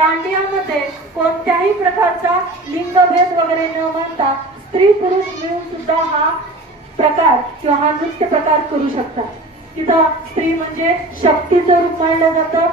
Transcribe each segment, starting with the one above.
दांडियामध्ये कोणत्याही प्रकारचा लिंगभेद वगैरे न मानता स्त्री पुरुष मिळून सुद्धा हा प्रकार किंवा हा नृत्य प्रकार करू शकतात. तिथं स्त्री म्हणजे शक्तीचं रूप मानलं जातं.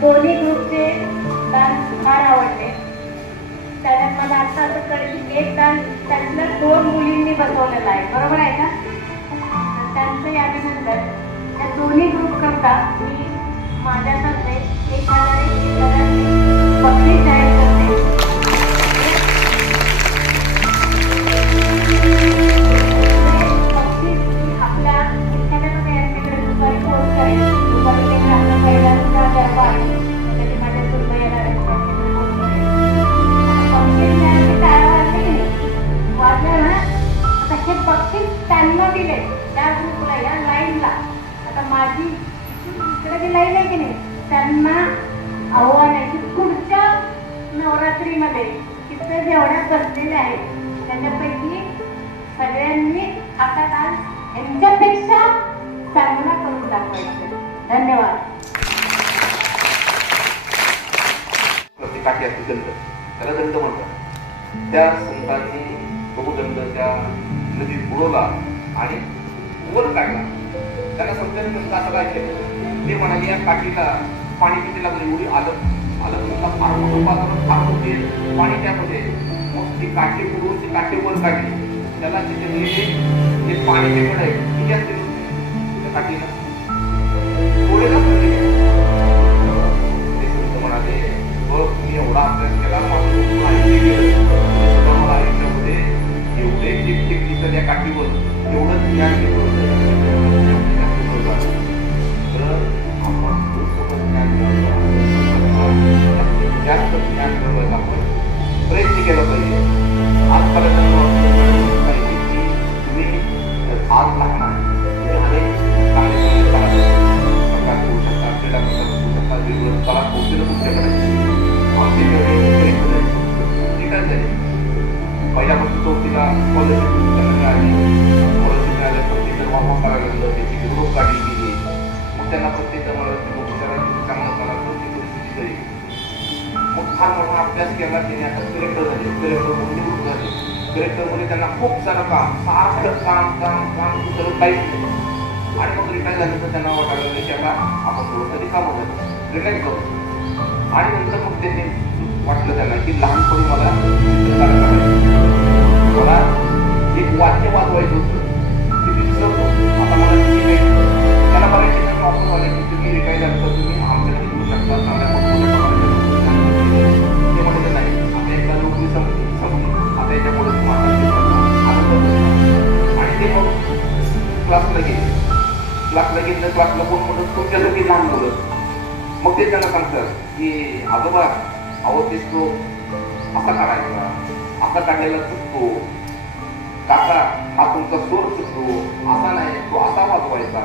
दोन्ही ग्रुपचे डान्स फार आवडले. त्याच्यात मला आता असं कळलं की एक डान्स त्यातल्या 2 मुलींनी बसवलेला आहे, बरोबर आहे का? त्यांचं यादीनंतर त्या दोन्ही ग्रुप करता मी माझ्यातर्फे 1,000 बक्षीस जाहीर करते. बक्षीस आपल्या एखाद्याकडे यांच्याकडे दुपारी पोहोच करेल. दुपारी ते आपला पहिल्यांदा गरबा आहे, त्याच्यासाठी माझ्या सुद्धा येणार आहे. बक्षीस द्यायचे 4 वाजले की नाही वाजले ना, आता हे बक्षीस त्यांना दिले त्या ग्रुपला, या लाईनला. आता माझी इकडे जी लाईन आहे की नाही त्यांना आव्हान आहे की पुढच्या नवरात्रीमध्ये तिथे जेवढ्या बसलेल्या आहेत त्याच्यापैकी सगळ्यांनी आता डान्स यांच्यापेक्षा चांगला करून दाखवायचं. धन्यवाद. काठी असते दंड, त्याला दंड म्हणतात. त्या संतांनी बहुदंड त्या नदीत बुडवला आणि वर काढला. त्यांना समजायला कसं असं काय केलं ते म्हणाले, या काठीला पाणी किती लागलं, एवढी आलं फार मोठं पात्र, फार मोठे पाणी त्यामध्ये. मग ती काठी बुडवून ती काठी वर काढली. त्याला त्याच्यामध्ये ते पाणी वेगळं आहे किती असते त्या काठीला थोडे नसते. ते संत म्हणाले, बघ मी एवढा अभ्यास केला, मला आयुष्यामध्ये एवढे टेक्निक त्या काठीवर एवढं ज्ञान घेतलं. तर आपण जास्त ज्ञान मिळवायला आपण प्रयत्न केला पाहिजे. आजपर्यंत पाहिजे की तुम्ही आज लहान तुम्ही अनेक चांगले प्रकार करू शकता, क्रीडा प्रकार करू शकता, वेगवेगळं कला कौशल्य तुमच्याकडे काय झाले. पहिल्यापासून चौथीला स्कॉलरशिप मिळाली. स्कॉलरशिप मिळाल्यानंतर टीचर वापर करायला लागलं, त्याची निवडणूक काढली गेली. मग त्यांना प्रत्येक चांगलं कला परिस्थिती झाली. मग फार मोठा अभ्यास केला त्याने. आता कलेक्टर झाले, कलेक्टर निवडून झाले. कलेक्टरमध्ये त्यांना खूप सारं काम, सारखं काम काम काम सगळं काहीच नाही. आणि मग रिटायर झाल्यानंतर त्यांना वाटायला लागलं की आता आपण थोडंसं रिकामं झालं, रिटायर करू. आणि नंतर मग त्यांनी वाटलं त्यांना की लहानपणी मला चित्रकार करायचं, मला एक वाद्य वाजवायचं होतं, ते विसरतो. आता मला शिकायचं. त्याला बऱ्याच ठिकाणी ऑफर झाले की तुम्ही रिटायर झालं तर तुम्ही आमच्याकडे येऊ शकता, चांगल्या ते म्हणाले नाही, आता एकदा नोकरी संपली, आता याच्या पुढे तुम्हाला आणि ते मग क्लासला गेले. क्लासला कोण म्हणत तुमच्यासाठी लहान मुलं. मग ते त्यांना सांगतात की आजोबा अहो ते तो असा काढायचा, असा काढलेला चुकतो, काका हा तुमचा स्वर चुकतो, असा नाही तो असा वाजवायचा,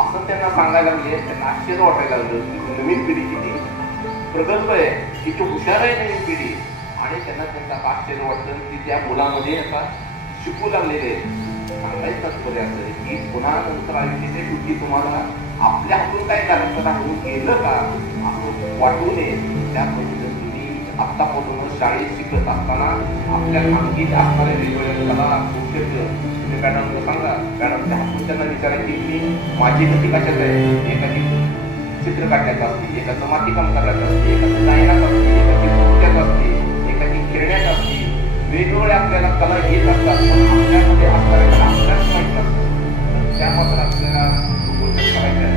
असं त्यांना सांगायला लागले. त्यांना आश्चर्य वाटायला लागलं की नवीन पिढी किती प्रगल्भ आहे, किती हुशार आहे नवीन पिढी. आणि त्यांना त्यांचा आश्चर्य वाटलं की त्या मुलामध्ये आता शिकू लागलेले सांगायचं तात्पर्य असं की पुन्हा नंतर आयुष्याच्या शेवटी तुम्हाला आपल्या हातून काय कार्यक्रम होऊन गेलं का असं वाटू नये. त्या पद्धतीने तुम्ही आत्तापासून शाळेत शिकत असताना आपल्या अंगीत असणाऱ्या वेगवेगळ्या कला कौशल्य तुम्ही मॅडमला सांगा. मॅडमच्या हातून त्यांना विचारायची की माझी गती कशात आहे. एखादी चित्र काढण्यात असते, एखादं मातीकाम करायचं असते, एखादं गायनात असते, एखादी नृत्यात असते, एखादी खेळण्यात असते. वेगवेगळ्या आपल्याला कला येत असतात, पण आपल्यामध्ये असणाऱ्या कला आपल्यालाच माहीत असतात. त्यापासून आपल्याला करायच्या